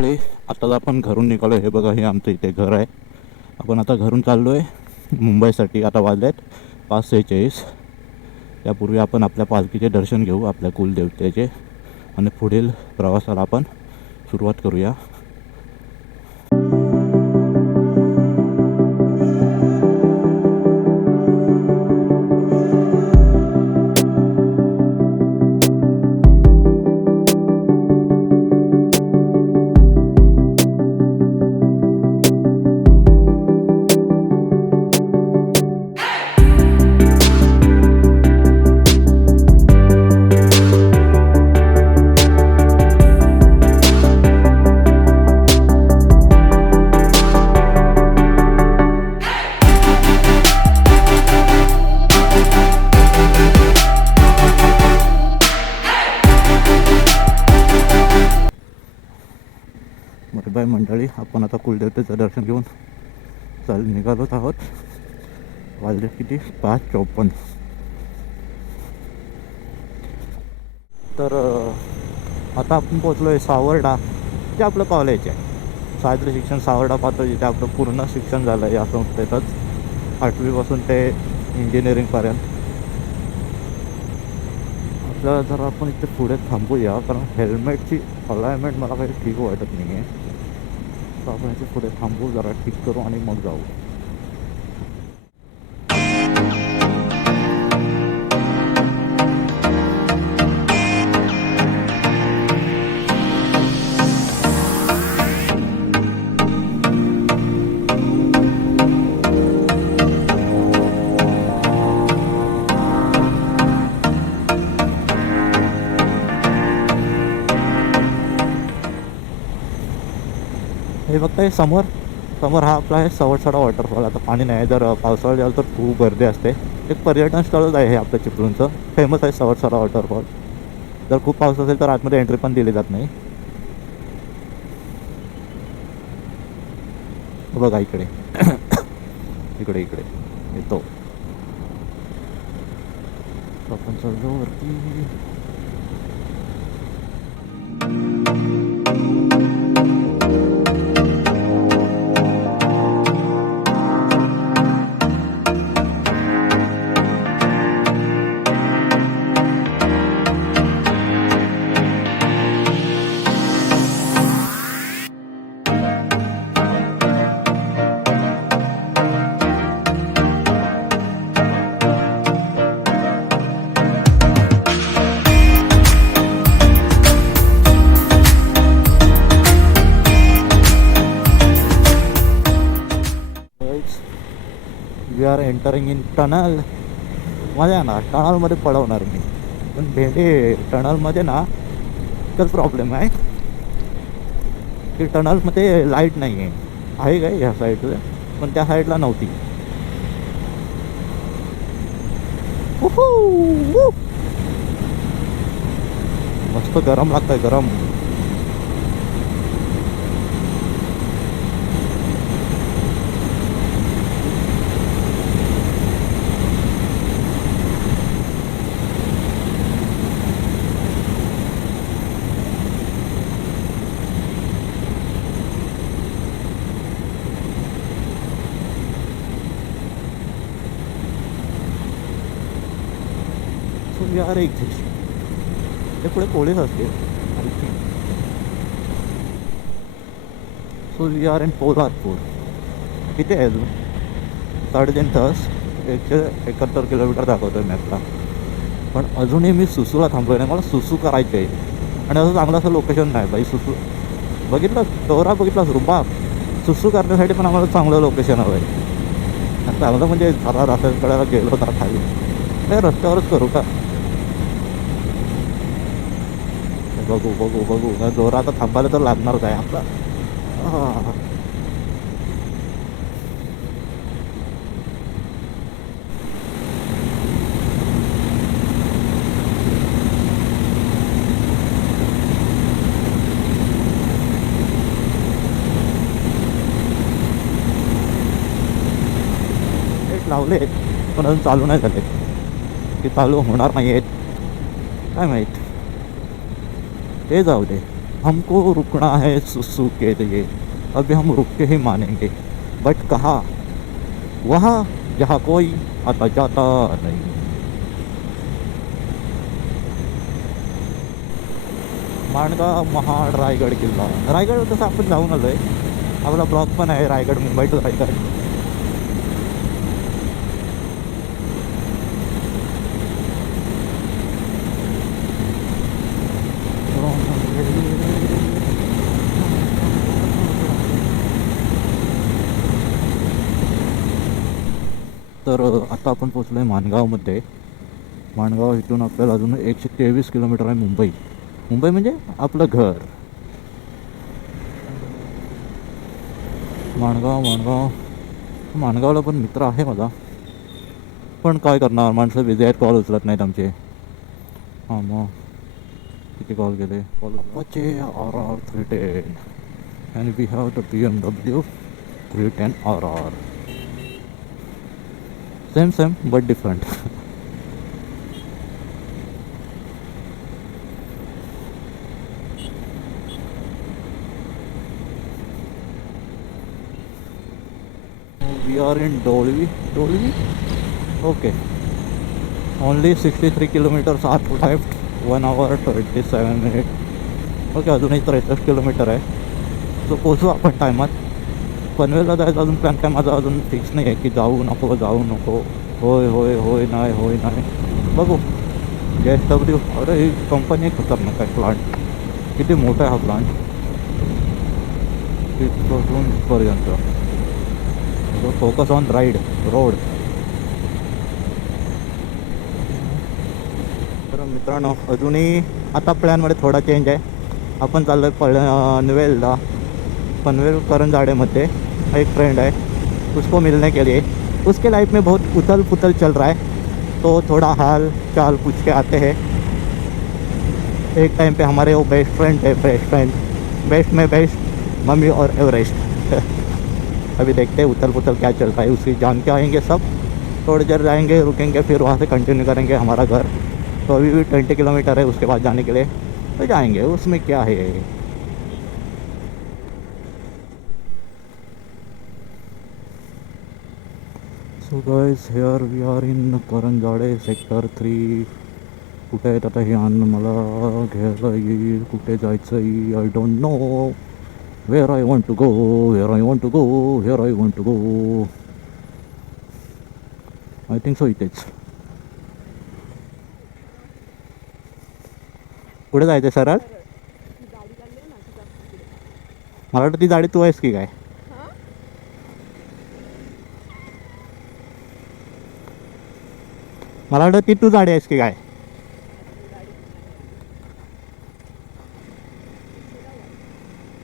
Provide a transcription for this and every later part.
मंडळी आता आपण घरून निघालो. हे बघा हे आमचं इथे घर आहे. आपण आता घरून चाललो आहे मुंबईसाठी आता वाजले आहेत पाच सेहेचाळीस. त्यापूर्वी आपण आपल्या पालखीचे दर्शन घेऊ आपल्या कुलदेवतेचे. आणि पुढील प्रवासाला आपण सुरुवात करूया. आता कुलदेवतेचं दर्शन घेऊन चाल निघालोच आहोत. वाजले किती? पाच चौपन्न. तर आता आपण पोचलो आहे सावर्डा जे आपलं कॉलेज आहे. साहित्य शिक्षण सावर्डा पाहतो जिथे आपलं पूर्ण शिक्षण झालं आहे या संस्थेतच. आठवीपासून ते इंजिनिअरिंगपर्यंत आपल्याला जर आपण इथे पुढे थांबूया कारण हेल्मेटची अलायमेंट मला काही ठीक वाटत नाही आहे तर आपण पुढे थांबू जरा ठीक करू आणि मग जाऊ. हे बघताय समोर समोर हा आपला आहे सवडसाडा वॉटरफॉल आता पाणी नाही जर पावसाळा झालं तर खूप गर्दी असते. एक पर्यटन स्थळच आहे हे आपलं चिपळूणचं. फेमस आहे सवडसडा वॉटरफॉल जर खूप पाऊस असेल तर आतमध्ये एंट्री पण दिली जात नाही. बघा इकडे. इकडे इकडे. येतो. आपण चाललो वरती एंटरिंग इन टनल मजा ना टनलमध्ये पळवणार मी. पण भेंडे टनलमध्ये ना तर प्रॉब्लेम आहे. की टनलमध्ये लाइट नाही आहे आहे काय ह्या साईडला पण त्या साईडला नव्हती. मस्त गरम लागतंय गरम. सो वी आर ते पुढे पोलीस असते so we are in Poladpur किती आहे अजून? साडेतीन तास. एकशे एकाहत्तर किलोमीटर दाखवतो आहे मॅपला पण अजूनही मी सुसूला थांबलो नाही. मला सुसू करायचं आहे. आणि असं चांगलं असं लोकेशन नाही बाई सुसू. बघितलं दौरा बघितलास रुपा सुसू करण्यासाठी पण आम्हाला चांगलं लोकेशन हवं आहे. चांगलं म्हणजे झाला रात्रीकडे गेलो तर खाली. नाही रस्त्यावरच करू का? बघू बघू बघू. नाही जोरा आता थांबायला तर लागणारच काय आपला? लावले पण अजून चालू नाही झाले. की चालू होणार नाही आहेत काय माहीत? ते जाऊ दे हमको रुकना है सुसु के लिए अभी हम रुक के ही मानेंगे। बट कहाँ? वहाँ जहाँ कोई आता जाता नहीं। माणगाव महाड रायगड किल्ला रायगड तसं आपण जाऊन आलो आहे आपला ब्लॉग पण आहे रायगड मुंबई टू रायगड तर आता आपण पोचलो आहे माणगावमध्ये. माणगाव इथून आपल्याला अजून एकशे तेवीस किलोमीटर आहे मुंबई. मुंबई म्हणजे आपलं घर. माणगाव माणगाव. माणगावला पण मित्र आहे माझा पण काय करणार? माणसं बिझी आहेत कॉल उचलत नाहीत आमचे. हां मग. किती कॉल? केले call Apache R R three ten and we have the B M W three ten R R same same but different we are in Dolvi Dolvi okay only sixty three kilometers are left one hour twenty seven minute okay अजु त्रेस kilometre है so पोचू अपन time पनवेलला जायचं अजून plan काय माझा अजून फिक्स नाही आहे की जाऊ नको जाऊ नको. होय होय होय नाही होय नाही. बघू. एस डब्ल्यू अरे ही कंपनी एक खतरनाक आहे प्लांट किती मोठा आहे हा प्लांट तिथपासून पर्यंत. फोकस ऑन राईड रोड तर मित्रांनो अजूनही आता प्लॅनमध्ये थोडा चेंज आहे. आपण चाललो आहे पळ पनवेलला पनवेल करंजाडेमध्ये एक फ्रेंड है उसको मिलने के लिए। उसके लाइफ में बहुत उथल पुथल चल रहा है तो थोड़ा हाल चाल पूछ के आते हैं। एक टाइम पे हमारे वो बेस्ट फ्रेंड है बेस्ट फ्रेंड बेस्ट में बेस्ट मम्मी और एवरेस्ट अभी देखते हैं उथल पुथल क्या चल रहा है उसकी जान के आएँगे सब। थोड़ी देर जाएँगे, रुकेंगे, फिर वहाँ से कंटिन्यू करेंगे हमारा घर। तो अभी भी ट्वेंटी किलोमीटर है, उसके बाद जाने के लिए। तो जाएँगे, उसमें क्या है? So guys here we are in Karanjade sector three कुठे आहेत आता हे अन्न मला घ्यायला येईल कुठे जायचं येईल I don't know where I want to go where I want to go where I want to go I think so इथेच कुठे जायचं सरळ मला वाटतं ती गाडी तू आहेस की काय? मला वाटतं ती तू गाडी आहेस की काय?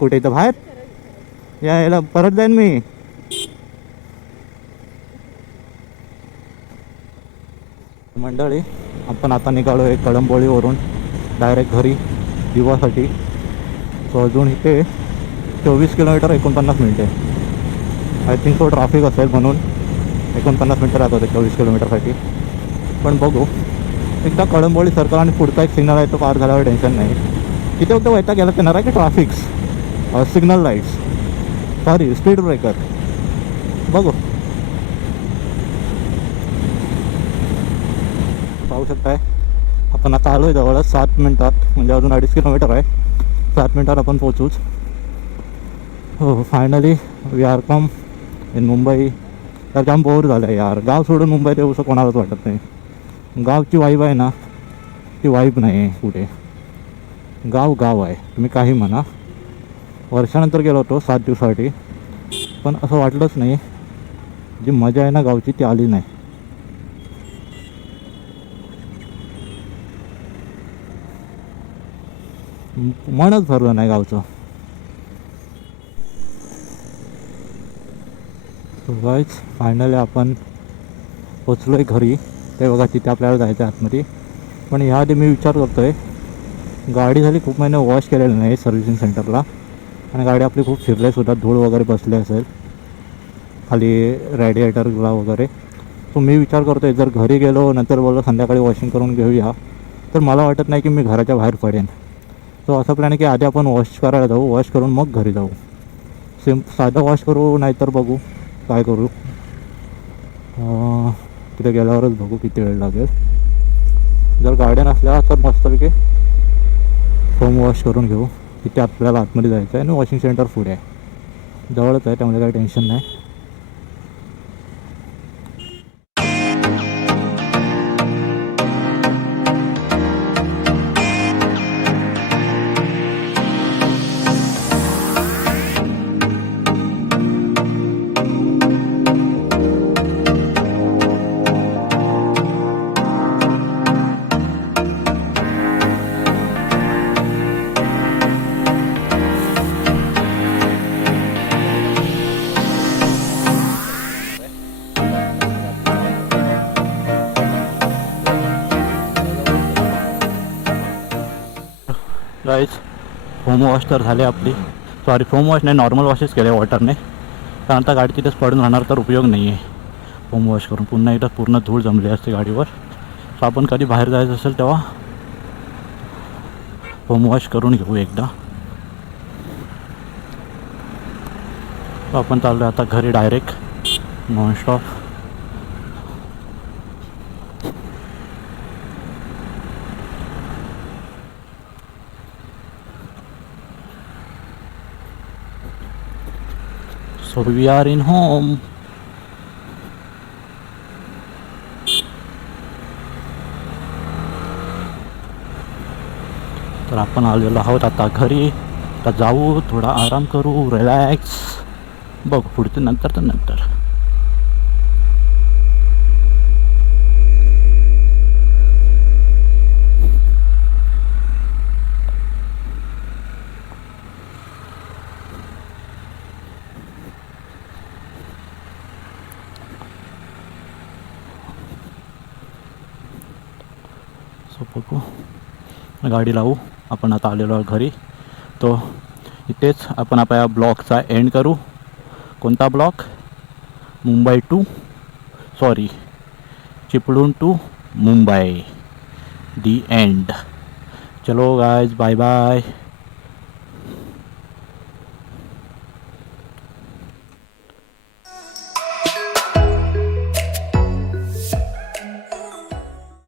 कुठे तर बाहेर? या याला परत जाईन मी. मंडळी आपण आता निघालो आहे कळंबोळीवरून डायरेक्ट घरी दिवासाठी. सो अजून इथे चोवीस किलोमीटर एकोणपन्नास मिनटे आय थिंक तो ट्रॅफिक असेल म्हणून एकोणपन्नास मिनटं राहत होते चोवीस किलोमीटरसाठी. पण बघू. एकदा कळंबोळी सर्कल आणि पुढचा एक सिग्नल आहे तो पार झाल्यावर टेन्शन नाही. तिथे फक्त वैता गेला येणार आहे की traffics signal lights sorry speed breaker बघू. पाहू शकताय. आपण आता आलो आहे जवळच सात मिनटात. म्हणजे अजून अडीच किलोमीटर आहे. सात मिनटात आपण पोचूच हो finally we are come in Mumbai तर जाम बोर झालं आहे यार. गाव सोडून मुंबईत येऊसं कोणालाच वाटत नाही. गावची वाईब आहे ना ती वाईब नाही आहे कुठे. गाव गाव आहे. तुम्ही काही म्हणा. वर्षानंतर गेलो होतो सात दिवसासाठी. पण असं वाटलंच नाही. जी मजा आहे ना गावची ती आली नाही. मनच भरलं नाही गावचं. वाईच फायनली आपण पोचलो आहे घरी. ते बघा तिथे आपल्याला जायचं आहे आतमध्ये. पण ह्याआधी मी विचार करतो आहे गाडी झाली खूप महिने वॉश केलेली नाही सर्व्हिसिंग सेंटरला. आणि गाडी आपली खूप फिरले धूळ वगैरे बसली असेल. खाली रॅडिएटरला वगैरे. सो मी विचार करतो आहे जर घरी गेलो नंतर बोललो संध्याकाळी वॉशिंग करून घेऊया. तर मला वाटत नाही की मी घराच्या बाहेर पडेन. सो असा प्लॅन आहे की आधी आपण वॉश करायला जाऊ वॉश करून मग घरी जाऊ. सिम साधा वॉश करू नाहीतर बघू काय करू. तिथे गेल्यावरच बघू किती वेळ लागेल. जर गार्डन असल्या तर मस्तपैकी होम वॉश करून घेऊ. तिथे आपल्याला आतमध्ये जायचं आहे आणि वॉशिंग सेंटर पुढे आहे. जवळच आहे त्यामुळे काही टेन्शन नाही. गाईज फोम वॉश तर झाले आपली. सॉरी फोम वॉश नाही नॉर्मल वॉशच केले वॉटरने कारण आता गाडी तिथेच पडून राहणार तर उपयोग नाही आहे फोम वॉश करून पुन्हा एकदा पूर्ण धूळ जमली असते गाडीवर. सो आपण कधी बाहेर जायचं असेल तेव्हा फोम वॉश करून घेऊ एकदा. आपण चाललो आता घरी direct nonstop So we are in home. तर आपण आलेलो आहोत आता घरी. आता जाऊ थोडा आराम करू रिलॅक्स बघ पुढचं नंतर तर नंतर सो बघू गाडी लावू. आपण आता आलेलो आहोत घरी. तो इथेच आपण आपल्या ब्लॉकचा एंड करू. कोणता block? Mumbai to sorry Chiplun to Mumbai. The end चलो गायज बाय बाय